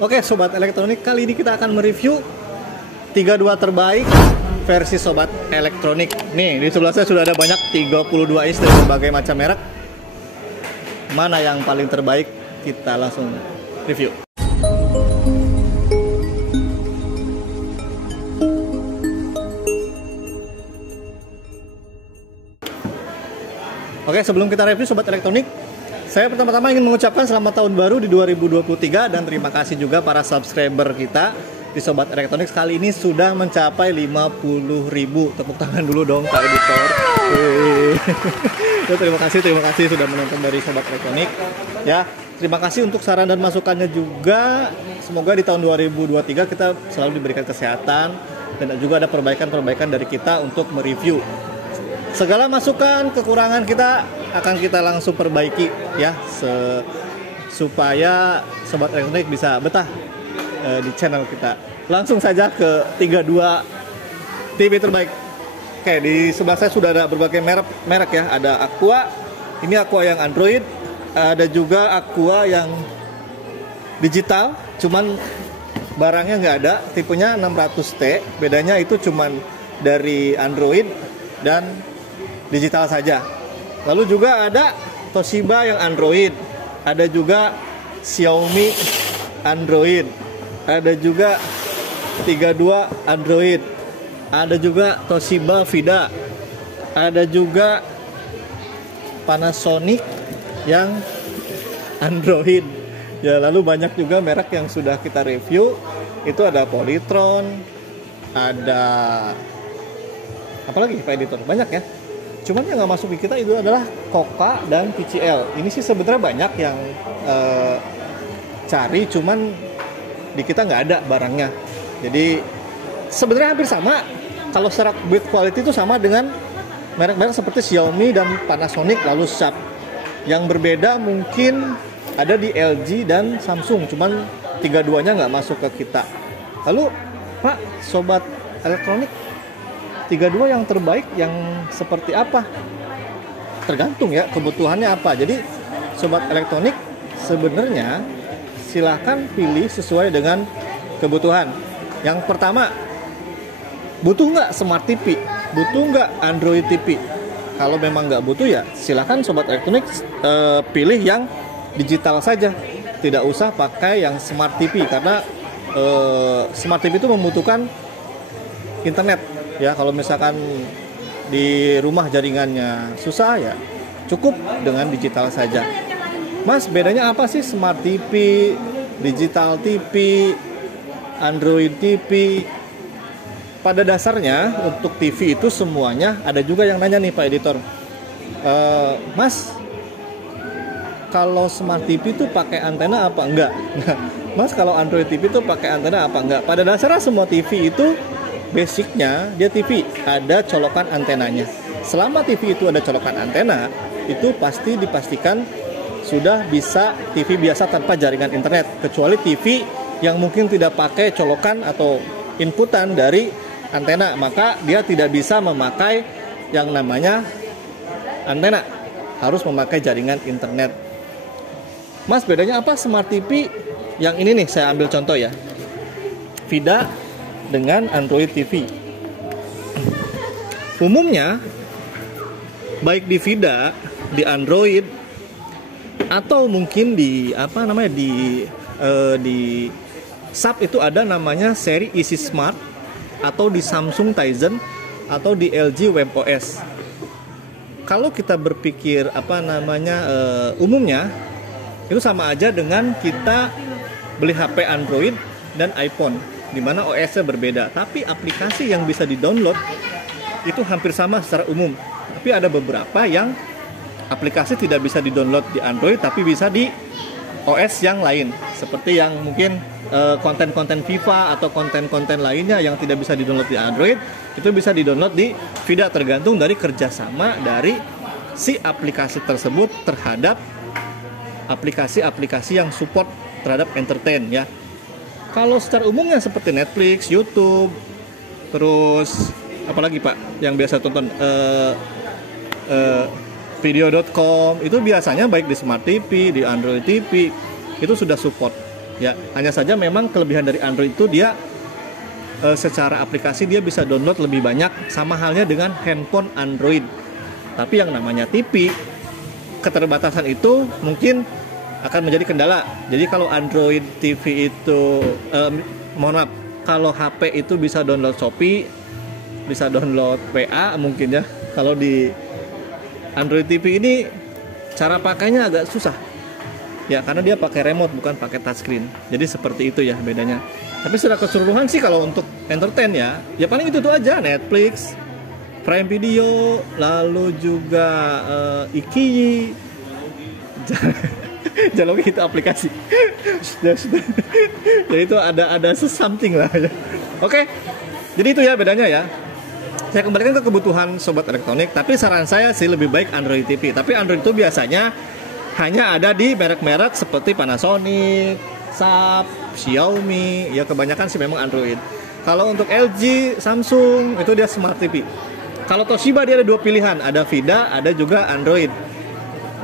Oke Sobat Elektronik, kali ini kita akan mereview 32 terbaik versi Sobat Elektronik. Nih, di sebelah saya sudah ada banyak 32 inch dari berbagai macam merek. Mana yang paling terbaik? Kita langsung review. Oke, sebelum kita review Sobat Elektronik, saya pertama-tama ingin mengucapkan selamat tahun baru di 2023 dan terima kasih juga para subscriber kita di Sobat Elektronik. Kali ini sudah mencapai 50.000. Tepuk tangan dulu dong Pak Editor. Ya, terima kasih sudah menonton dari Sobat Elektronik. Ya, terima kasih untuk saran dan masukannya juga. Semoga di tahun 2023 kita selalu diberikan kesehatan dan juga ada perbaikan-perbaikan dari kita untuk mereview. Segala masukan, kekurangan kita akan kita langsung perbaiki ya, supaya Sobat Elektronik bisa betah di channel kita. Langsung saja ke 32 TV terbaik. Oke, di sebelah saya sudah ada berbagai merek ya. Ada Aqua, ini Aqua yang Android, ada juga Aqua yang digital, cuman barangnya nggak ada, tipenya 600T. Bedanya itu cuman dari Android dan digital saja. Lalu juga ada Toshiba yang Android, ada juga Xiaomi Android, ada juga 32 Android, ada juga Toshiba Vida, ada juga Panasonic yang Android. Ya, lalu banyak juga merek yang sudah kita review. Itu ada Polytron, ada apa lagi Pak Editor? Banyak ya. Cuman yang nggak masuk di kita itu adalah Koka dan TCL. Ini sih sebenarnya banyak yang cari, cuman di kita nggak ada barangnya. Jadi sebenarnya hampir sama. Kalau secara build quality itu sama dengan merek-merek seperti Xiaomi dan Panasonic, lalu Sharp. Yang berbeda mungkin ada di LG dan Samsung, cuman 32-nya nggak masuk ke kita. Lalu Pak, Sobat Elektronik, 32 yang terbaik yang seperti apa? Tergantung ya kebutuhannya apa. Jadi Sobat Elektronik sebenarnya silahkan pilih sesuai dengan kebutuhan. Yang pertama, butuh nggak Smart TV? Butuh nggak Android TV? Kalau memang nggak butuh ya silahkan Sobat Elektronik pilih yang digital saja. Tidak usah pakai yang Smart TV karena Smart TV itu membutuhkan internet. Ya, kalau misalkan di rumah jaringannya susah ya cukup dengan digital saja. Mas, bedanya apa sih Smart TV, digital TV, Android TV? Pada dasarnya untuk TV itu semuanya, ada juga yang nanya nih Pak Editor, Mas, kalau Smart TV itu pakai antena apa enggak? Mas, kalau Android TV itu pakai antena apa enggak? Pada dasarnya semua TV itu basicnya dia TV, ada colokan antenanya. Selama TV itu ada colokan antena, itu pasti dipastikan sudah bisa TV biasa tanpa jaringan internet. Kecuali TV yang mungkin tidak pakai colokan atau inputan dari antena, maka dia tidak bisa memakai yang namanya antena, harus memakai jaringan internet. Mas, bedanya apa Smart TV yang ini nih, saya ambil contoh ya, Vida dengan Android TV. Umumnya baik di Vida, di Android, atau mungkin di di Sub itu ada namanya seri Easy Smart, atau di Samsung Tizen, atau di LG WebOS. Kalau kita berpikir umumnya itu sama aja dengan kita beli HP Android dan iPhone, di mana OS-nya berbeda, tapi aplikasi yang bisa di-download itu hampir sama secara umum. Tapi ada beberapa yang aplikasi tidak bisa di-download di Android, tapi bisa di OS yang lain, seperti yang mungkin konten-konten FIFA atau konten-konten lainnya yang tidak bisa di-download di Android, itu bisa di-download di Vida, tergantung dari kerjasama dari si aplikasi tersebut terhadap aplikasi-aplikasi yang support terhadap entertain ya. Kalau secara umumnya seperti Netflix, YouTube, terus apalagi Pak yang biasa tonton video.com, itu biasanya baik di Smart TV, di Android TV itu sudah support. Ya, hanya saja memang kelebihan dari Android itu dia secara aplikasi dia bisa download lebih banyak, sama halnya dengan handphone Android. Tapi yang namanya TV, keterbatasan itu mungkin akan menjadi kendala. Jadi kalau Android TV itu mohon maaf, kalau HP itu bisa download Shopee, bisa download WA mungkin ya. Kalau di Android TV ini cara pakainya agak susah. Ya, karena dia pakai remote bukan pakai touchscreen. Jadi seperti itu ya bedanya. Tapi secara keseluruhan sih kalau untuk entertain ya paling itu tuh aja, Netflix, Prime Video, lalu juga Ikiyi. Jangan lupa itu aplikasi. Jadi itu ada something lah ya. Oke. Jadi itu ya bedanya ya. Saya kembalikan ke kebutuhan sobat elektronik, tapi saran saya sih lebih baik Android TV. Tapi Android itu biasanya hanya ada di merek-merek seperti Panasonic, Sharp, Xiaomi, ya kebanyakan sih memang Android. Kalau untuk LG, Samsung itu dia Smart TV. Kalau Toshiba dia ada dua pilihan, ada VIDA, ada juga Android.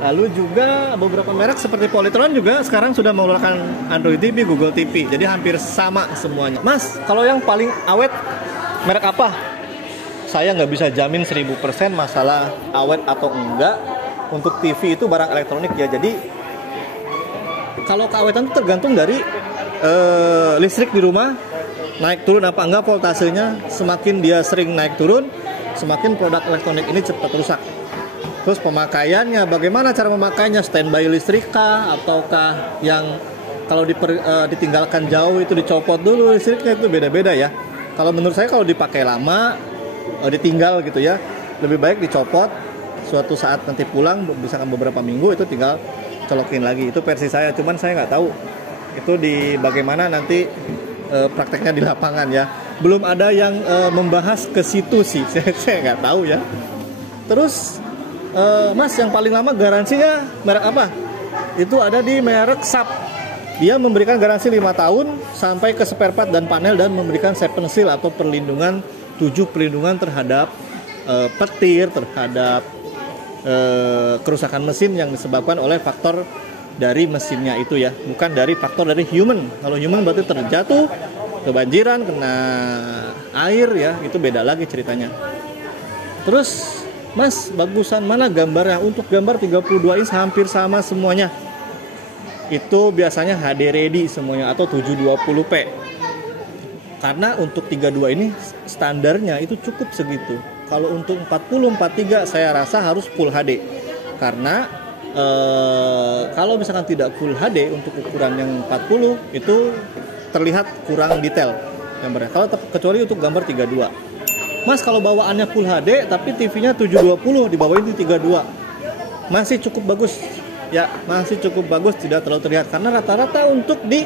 Lalu juga beberapa merek seperti Polytron juga sekarang sudah mengeluarkan Android TV, Google TV. Jadi hampir sama semuanya. Mas, kalau yang paling awet merek apa? Saya nggak bisa jamin 1000% masalah awet atau enggak. Untuk TV itu barang elektronik ya. Jadi kalau keawetan itu tergantung dari listrik di rumah naik turun apa enggak voltasenya. Semakin dia sering naik turun, semakin produk elektronik ini cepat rusak. Terus pemakaiannya, bagaimana cara memakainya, standby listrik kah, ataukah yang kalau ditinggalkan jauh itu dicopot dulu listriknya, itu beda-beda ya. Kalau menurut saya kalau dipakai lama, ditinggal gitu ya, lebih baik dicopot. Suatu saat nanti pulang, misalkan beberapa minggu itu tinggal colokin lagi. Itu versi saya, cuman saya nggak tahu itu di bagaimana nanti prakteknya di lapangan ya. Belum ada yang membahas ke situ sih, saya nggak tahu ya. Terus Mas, yang paling lama garansinya merek apa? Itu ada di merek Sharp. Dia memberikan garansi 5 tahun sampai ke spare part dan panel, dan memberikan 7 seal atau perlindungan 7 perlindungan terhadap petir, terhadap kerusakan mesin yang disebabkan oleh faktor dari mesinnya itu ya, bukan dari faktor dari human. Kalau human berarti terjatuh, kebanjiran, kena air ya, itu beda lagi ceritanya. Terus Mas, bagusan mana gambarnya? Untuk gambar 32 inch hampir sama semuanya. Itu biasanya HD ready semuanya atau 720p. Karena untuk 32 ini standarnya itu cukup segitu. Kalau untuk 40, 43 saya rasa harus Full HD. Karena kalau misalkan tidak Full HD untuk ukuran yang 40 itu terlihat kurang detail gambarnya. Kalau kecuali untuk gambar 32. Mas, kalau bawaannya Full HD tapi TV-nya 720 dibawain di 32. Masih cukup bagus. Ya, masih cukup bagus, tidak terlalu terlihat. Karena rata-rata untuk di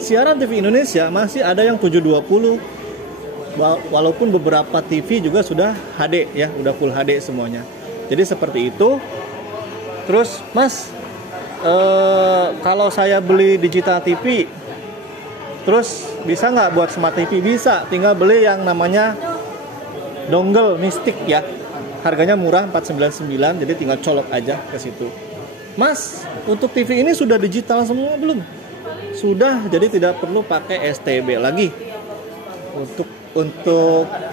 siaran TV Indonesia masih ada yang 720. Walaupun beberapa TV juga sudah HD ya, udah Full HD semuanya. Jadi seperti itu. Terus Mas, kalau saya beli digital TV, terus bisa nggak buat Smart TV? Bisa, tinggal beli yang namanya dongle Mystic ya. Harganya murah 499, jadi tinggal colok aja ke situ. Mas, untuk TV ini sudah digital semua belum? Sudah, jadi tidak perlu pakai STB lagi.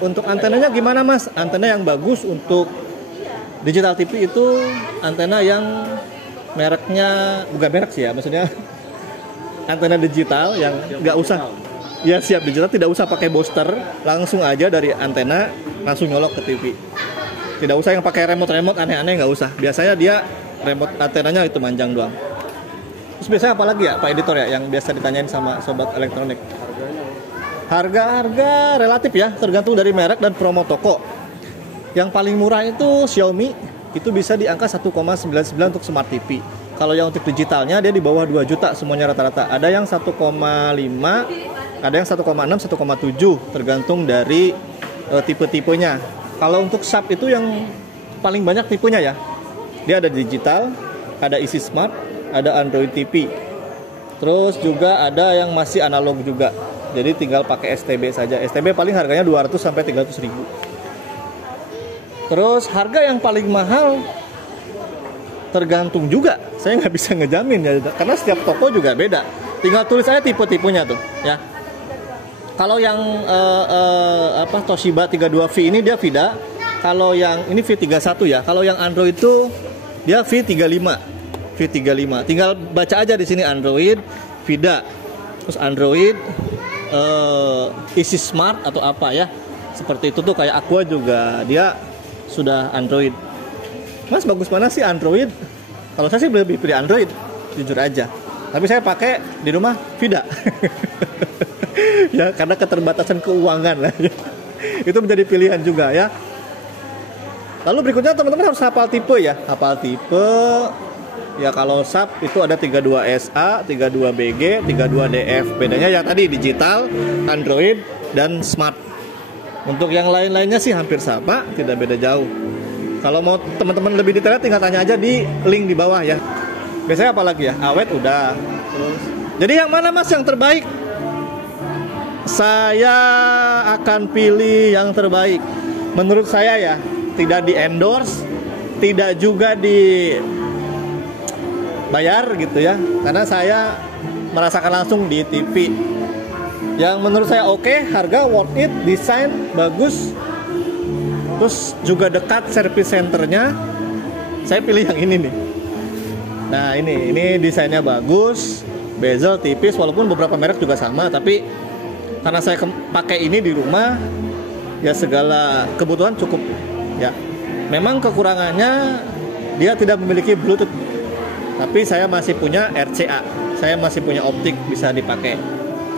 Untuk antenanya gimana Mas? Antena yang bagus untuk digital TV itu antena yang mereknya, bukan merek sih ya, maksudnya antena digital yang nggak usah ya, siap digital, tidak usah pakai booster, langsung aja dari antena langsung nyolok ke TV. Tidak usah yang pakai remote aneh-aneh, nggak usah. Biasanya dia remote antenanya itu manjang doang. Terus biasanya apa lagi ya Pak Editor ya yang biasa ditanyain sama sobat elektronik? Harga relatif ya, tergantung dari merek dan promo toko. Yang paling murah itu Xiaomi, itu bisa di angka 1,99 untuk Smart TV. Kalau yang untuk digitalnya dia di bawah 2 juta semuanya rata-rata. Ada yang 1,5, ada yang 1,6, 1,7 tergantung dari tipe-tipenya. Kalau untuk Sharp itu yang paling banyak tipenya ya. Dia ada digital, ada isi smart, ada Android TV. Terus juga ada yang masih analog juga. Jadi tinggal pakai STB saja. STB paling harganya 200 sampai 300 ribu. Terus harga yang paling mahal tergantung juga. Saya nggak bisa ngejamin ya, karena setiap toko juga beda. tinggal tulis aja tipe-tipenya tuh ya. Kalau yang Toshiba 32V ini dia VIDA. Kalau yang ini V31 ya. Kalau yang Android itu dia V35. Tinggal baca aja di sini Android VIDA. Terus Android isi smart atau apa ya. Seperti itu tuh, kayak Aqua juga dia sudah Android. Mas, bagus mana sih Android? Kalau saya sih lebih pilih Android, jujur aja. Tapi saya pakai di rumah VIDA. Ya, karena keterbatasan keuangan lah. Itu menjadi pilihan juga ya. Lalu berikutnya teman-teman harus hafal tipe ya. Hafal tipe. Ya kalau SAP itu ada 32SA, 32BG, 32DF. Bedanya ya tadi digital, Android, dan smart. Untuk yang lain-lainnya sih hampir sama, tidak beda jauh. Kalau mau teman-teman lebih detail tinggal tanya aja di link di bawah ya. Biasanya apa lagi ya? Awet udah. Terus. Jadi yang mana Mas yang terbaik? Saya akan pilih yang terbaik. Menurut saya ya, tidak di endorse, tidak juga dibayar gitu ya. Karena saya merasakan langsung di TV. Yang menurut saya oke, harga worth it, desain bagus, terus juga dekat service centernya. Saya pilih yang ini nih. Nah ini desainnya bagus, bezel tipis, walaupun beberapa merek juga sama, tapi karena saya pakai ini di rumah, ya segala kebutuhan cukup. Ya, memang kekurangannya dia tidak memiliki Bluetooth, tapi saya masih punya RCA, saya masih punya optik bisa dipakai.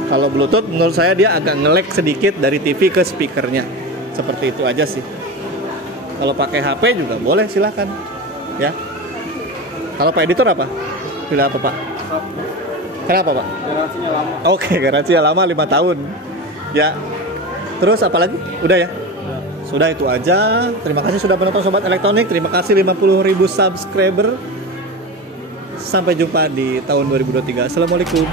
Kalau Bluetooth menurut saya dia agak nge-lag sedikit dari TV ke speakernya. Seperti itu aja sih. Kalau pakai HP juga boleh, silakan. Ya. Kalau Pak Editor apa? Pilih apa Pak? Kenapa Pak? Garansinya lama. Oke, garansinya lama 5 tahun. Ya. Terus apa lagi? Udah ya? Sudah, itu aja. Terima kasih sudah menonton Sobat Elektronik. Terima kasih 50.000 subscriber. Sampai jumpa di tahun 2023. Assalamualaikum.